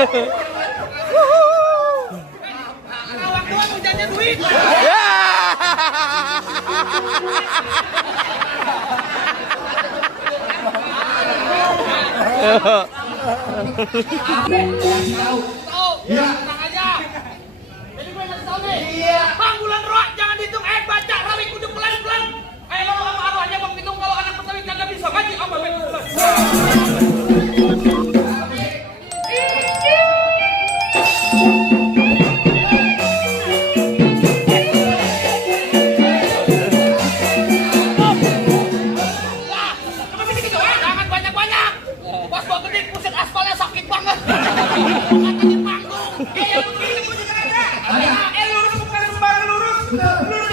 Lawak doang hujannya duit. Ya. Tahu? Tenang aja. Jadi gue ngasih tahu nih. Iya. Bang bulan roh jangan dihitung. Baca rawi kudu pelan-pelan. Ayo lo sama aja bang hitung kalau anak Betawi kagak bisa ngaji apa pelan. Jangan banyak-banyak. Pas gua gede pusing aspalnya sakit banget. Kata di panggung. Lu bukan sembarang lurus.